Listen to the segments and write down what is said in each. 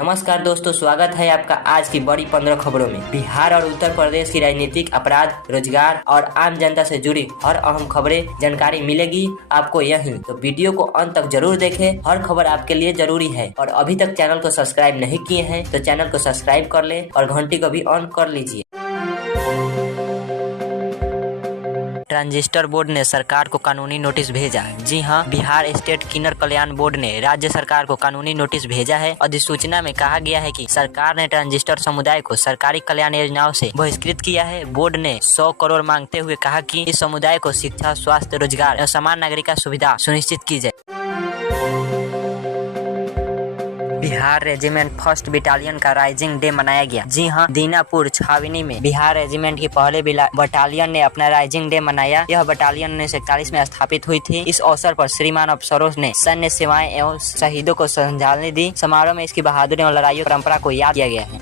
नमस्कार दोस्तों, स्वागत है आपका आज की बड़ी 15 खबरों में। बिहार और उत्तर प्रदेश की राजनीतिक, अपराध, रोजगार और आम जनता से जुड़ी हर अहम खबरें जानकारी मिलेगी आपको यहीं। तो वीडियो को अंत तक जरूर देखें, हर खबर आपके लिए जरूरी है। और अभी तक चैनल को सब्सक्राइब नहीं किए हैं तो चैनल को सब्सक्राइब कर ले और घंटी को भी ऑन कर लीजिए। ट्रांजिस्टर बोर्ड ने सरकार को कानूनी नोटिस भेजा। जी हां, बिहार स्टेट किन्नर कल्याण बोर्ड ने राज्य सरकार को कानूनी नोटिस भेजा है। अधिसूचना में कहा गया है कि सरकार ने ट्रांजिस्टर समुदाय को सरकारी कल्याण योजनाओं से बहिष्कृत किया है। बोर्ड ने 100 करोड़ मांगते हुए कहा कि इस समुदाय को शिक्षा, स्वास्थ्य, रोजगार और समान नागरिक सुविधा सुनिश्चित की जाए। बिहार रेजिमेंट फर्स्ट बटालियन का राइजिंग डे मनाया गया। जी हां, दीनापुर छावनी में बिहार रेजिमेंट की पहले बटालियन ने अपना राइजिंग डे मनाया। यह बटालियन 1941 में स्थापित हुई थी। इस अवसर पर श्रीमान अफसरों ने सैन्य सेवाएं एवं शहीदों को श्रद्धांजलि दी। समारोह में इसकी बहादुरी और लड़ाई परंपरा को याद किया गया है।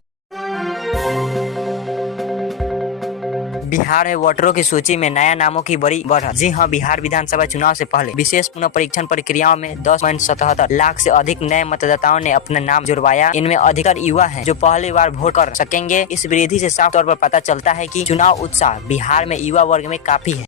बिहार में वोटरों की सूची में नया नामों की बड़ी बढ़त। जी हां, बिहार विधानसभा चुनाव से पहले विशेष पुनः परीक्षण प्रक्रियाओं में 10.77 लाख से अधिक नए मतदाताओं ने अपना नाम जुड़वाया। इनमें अधिकतर युवा हैं जो पहली बार वोट कर सकेंगे। इस वृद्धि से साफ तौर पर पता चलता है कि चुनाव उत्साह बिहार में युवा वर्ग में काफी है।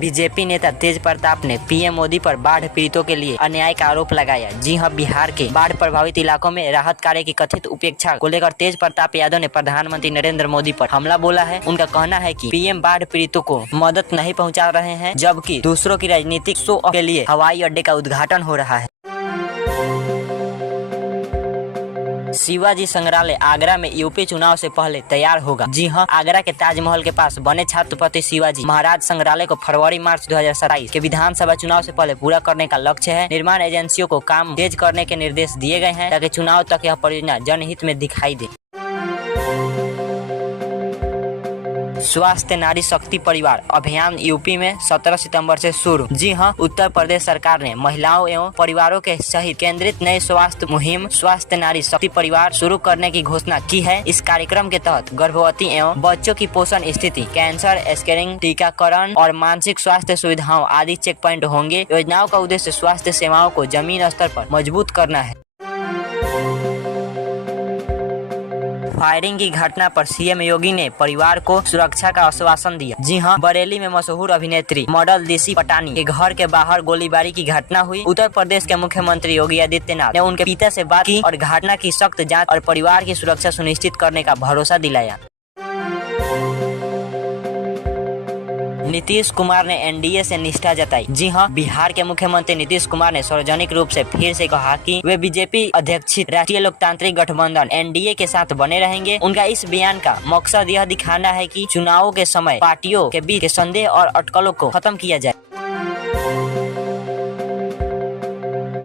बीजेपी नेता तेज प्रताप ने पीएम मोदी पर बाढ़ पीड़ितों के लिए अन्याय का आरोप लगाया। जी हां, बिहार के बाढ़ प्रभावित इलाकों में राहत कार्य की कथित उपेक्षा को लेकर तेज प्रताप यादव ने प्रधानमंत्री नरेंद्र मोदी पर हमला बोला है। उनका कहना है कि पीएम बाढ़ पीड़ितों को मदद नहीं पहुंचा रहे हैं, जबकि दूसरों की राजनीतिक शो के लिए हवाई अड्डे का उद्घाटन हो रहा है। शिवाजी संग्रहालय आगरा में यूपी चुनाव से पहले तैयार होगा। जी हां, आगरा के ताजमहल के पास बने छत्रपति शिवाजी महाराज संग्रहालय को फरवरी-मार्च 2027 के विधानसभा चुनाव से पहले पूरा करने का लक्ष्य है। निर्माण एजेंसियों को काम तेज करने के निर्देश दिए गए हैं ताकि चुनाव तक यह परियोजना जनहित में दिखाई दे। स्वास्थ्य नारी शक्ति परिवार अभियान यूपी में 17 सितंबर से शुरू। जी हां, उत्तर प्रदेश सरकार ने महिलाओं एवं परिवारों के सहित केंद्रित नए स्वास्थ्य मुहिम स्वास्थ्य नारी शक्ति परिवार शुरू करने की घोषणा की है। इस कार्यक्रम के तहत गर्भवती एवं बच्चों की पोषण स्थिति, कैंसर स्क्रीनिंग, टीकाकरण और मानसिक स्वास्थ्य सुविधाओं आदि चेक पॉइंट होंगे। योजनाओं का उद्देश्य स्वास्थ्य सेवाओं को जमीन स्तर पर मजबूत करना है। फायरिंग की घटना पर सीएम योगी ने परिवार को सुरक्षा का आश्वासन दिया। जी हां, बरेली में मशहूर अभिनेत्री मॉडल दिशी पटानी के घर के बाहर गोलीबारी की घटना हुई। उत्तर प्रदेश के मुख्यमंत्री योगी आदित्यनाथ ने उनके पिता से बात की और घटना की सख्त जांच और परिवार की सुरक्षा सुनिश्चित करने का भरोसा दिलाया। नीतीश कुमार ने एनडीए से निष्ठा जताई। जी हां, बिहार के मुख्यमंत्री नीतीश कुमार ने सार्वजनिक रूप से फिर से कहा कि वे बीजेपी अध्यक्षित राष्ट्रीय लोकतांत्रिक गठबंधन एनडीए के साथ बने रहेंगे। उनका इस बयान का मकसद यह दिखाना है कि चुनावों के समय पार्टियों के बीच के संदेह और अटकलों को खत्म किया जाए।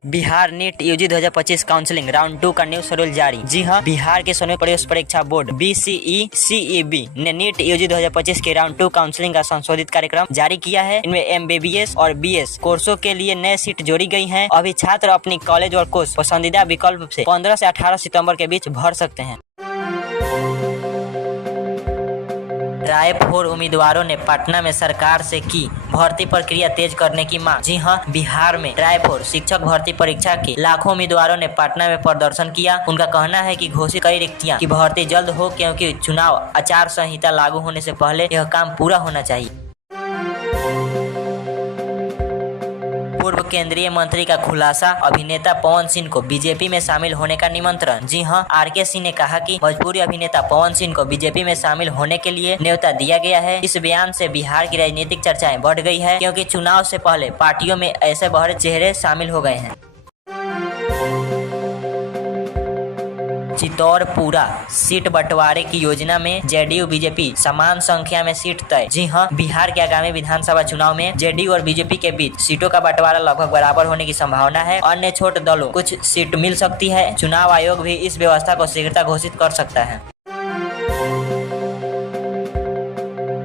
Bihar NEET UG 2025 counselling round 2 का न्यू शेड्यूल जारी। जी हां, बिहार के संयुक्त प्रवेश परीक्षा बोर्ड BCE-CEB ने नीट यूजी 2025 के राउंड 2 काउंसलिंग का संशोधित कार्यक्रम जारी किया है। इनमें MBBS और BS कोर्सों के लिए नए सीट जोड़ी गई हैं। अभी छात्र अपनी कॉलेज और कोर्स पसंदीदा विकल्प से 15 से 18 सितंबर के बीच भर सकते हैं। रायपुर उम्मीदवारों ने पटना में सरकार से की भर्ती प्रक्रिया तेज करने की मांग। जी हां, बिहार में रायपुर शिक्षक भर्ती परीक्षा के लाखों उम्मीदवारों ने पटना में प्रदर्शन किया। उनका कहना है कि घोषित कई रिक्तियां की भर्ती जल्द हो, क्योंकि चुनाव आचार संहिता लागू होने से पहले यह काम पूरा होना चाहिए। पूर्व केंद्रीय मंत्री का खुलासा, अभिनेता पवन सिंह को बीजेपी में शामिल होने का निमंत्रण। जी हां, आरके सिंह ने कहा कि भोजपुरी अभिनेता पवन सिंह को बीजेपी में शामिल होने के लिए न्योता दिया गया है। इस बयान से बिहार की राजनीतिक चर्चाएं बढ़ गई है, क्योंकि चुनाव से पहले पार्टियों में ऐसे बड़े चेहरे शामिल हो गए हैं। चितौड़पुरा सीट बंटवारे की योजना में जेडीयू बीजेपी समान संख्या में सीट तय। जी हां, बिहार के आगामी विधानसभा चुनाव में जेडीयू और बीजेपी के बीच सीटों का बंटवारा लगभग बराबर होने की संभावना है। अन्य छोटे दलों कुछ सीट मिल सकती है। चुनाव आयोग भी इस व्यवस्था को शीघ्रता घोषित कर सकता है।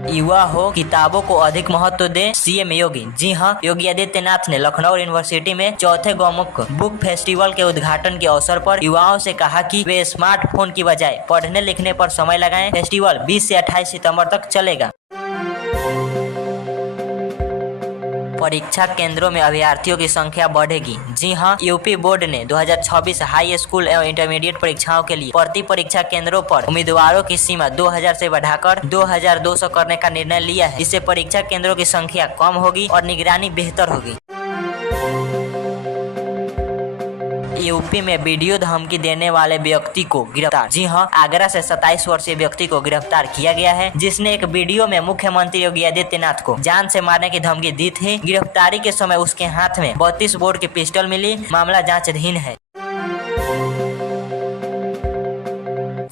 युवा हो, किताबों को अधिक महत्व दे, सीएम योगी। जी हां, योगी आदित्यनाथ ने लखनऊ यूनिवर्सिटी में चौथे गौमुख बुक फेस्टिवल के उद्घाटन के अवसर पर युवाओं से कहा कि वे स्मार्टफोन की बजाय पढ़ने लिखने पर समय लगाएं। फेस्टिवल 20 से 28 सितंबर तक चलेगा। परीक्षा केंद्रों में अभ्यर्थियों की संख्या बढ़ेगी। जी हां, यूपी बोर्ड ने 2026 हाई स्कूल एवं इंटरमीडिएट परीक्षाओं के लिए प्रति परीक्षा केंद्रों पर उम्मीदवारों की सीमा 2000 से बढ़ाकर 2200 करने का निर्णय लिया है। इससे परीक्षा केंद्रों की संख्या कम होगी और निगरानी बेहतर होगी। यूपी में वीडियो धमकी देने वाले व्यक्ति को गिरफ्तार। जी हां, आगरा से 27 वर्षीय व्यक्ति को गिरफ्तार किया गया है, जिसने एक वीडियो में मुख्यमंत्री योगी आदित्यनाथ को जान से मारने की धमकी दी थी। गिरफ्तारी के समय उसके हाथ में 32 बोर की पिस्टल मिली। मामला जांचाधीन है।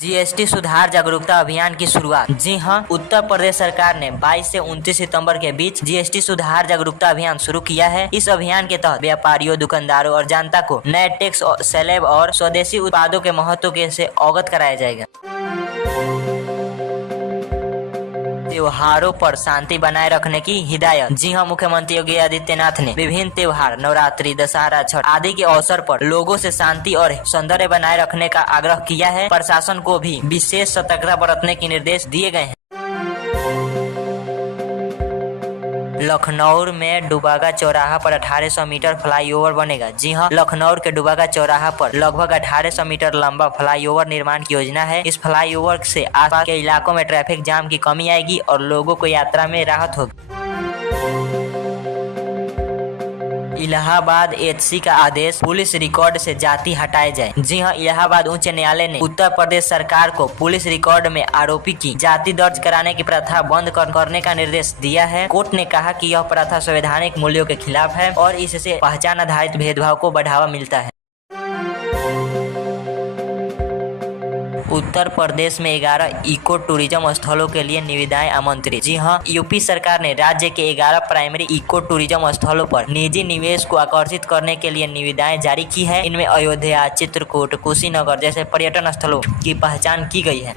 जीएसटी सुधार जागरूकता अभियान की शुरुआत। जी हां, उत्तर प्रदेश सरकार ने 22 से 29 सितंबर के बीच जीएसटी सुधार जागरूकता अभियान शुरू किया है। इस अभियान के तहत व्यापारियों, दुकानदारों और जनता को नए टैक्स स्लैब और स्वदेशी उत्पादों के महत्व से अवगत कराया जाएगा। त्योहारों पर शांति बनाए रखने की हिदायत। जी हां, मुख्यमंत्री योगी आदित्यनाथ ने विभिन्न त्योहार, नवरात्रि, दशहरा, छठ आदि के अवसर पर लोगों से शांति और सौंदर्य बनाए रखने का आग्रह किया है। प्रशासन को भी विशेष सतर्कता बरतने के निर्देश दिए गए हैं। लखनऊ में डुबागा चौराहा पर 1800 मीटर फ्लाईओवर बनेगा। जी हां, लखनऊ के डुबागा चौराहा पर लगभग 1800 मीटर लंबा फ्लाईओवर निर्माण की योजना है। इस फ्लाईओवर से आसपास के इलाकों में ट्रैफिक जाम की कमी आएगी और लोगों को यात्रा में राहत होगी। इलाहाबाद एचसी का आदेश, पुलिस रिकॉर्ड से जाति हटाए जाए। जी हां, इलाहाबाद उच्च न्यायालय ने उत्तर प्रदेश सरकार को पुलिस रिकॉर्ड में आरोपी की जाति दर्ज कराने की प्रथा बंद करने का निर्देश दिया है। कोर्ट ने कहा कि यह प्रथा संवैधानिक मूल्यों के खिलाफ है और इससे पहचान आधारित भेदभाव को बढ़ावा मिलता है। उत्तर प्रदेश में 11 इको टूरिज्म स्थलों के लिए निविदाएं आमंत्रित। जी हां, यूपी सरकार ने राज्य के 11 प्राइमरी इको टूरिज्म स्थलों पर निजी निवेश को आकर्षित करने के लिए निविदाएं जारी की है। इनमें अयोध्या, चित्रकूट, कुशीनगर जैसे पर्यटन स्थलों की पहचान की गई है।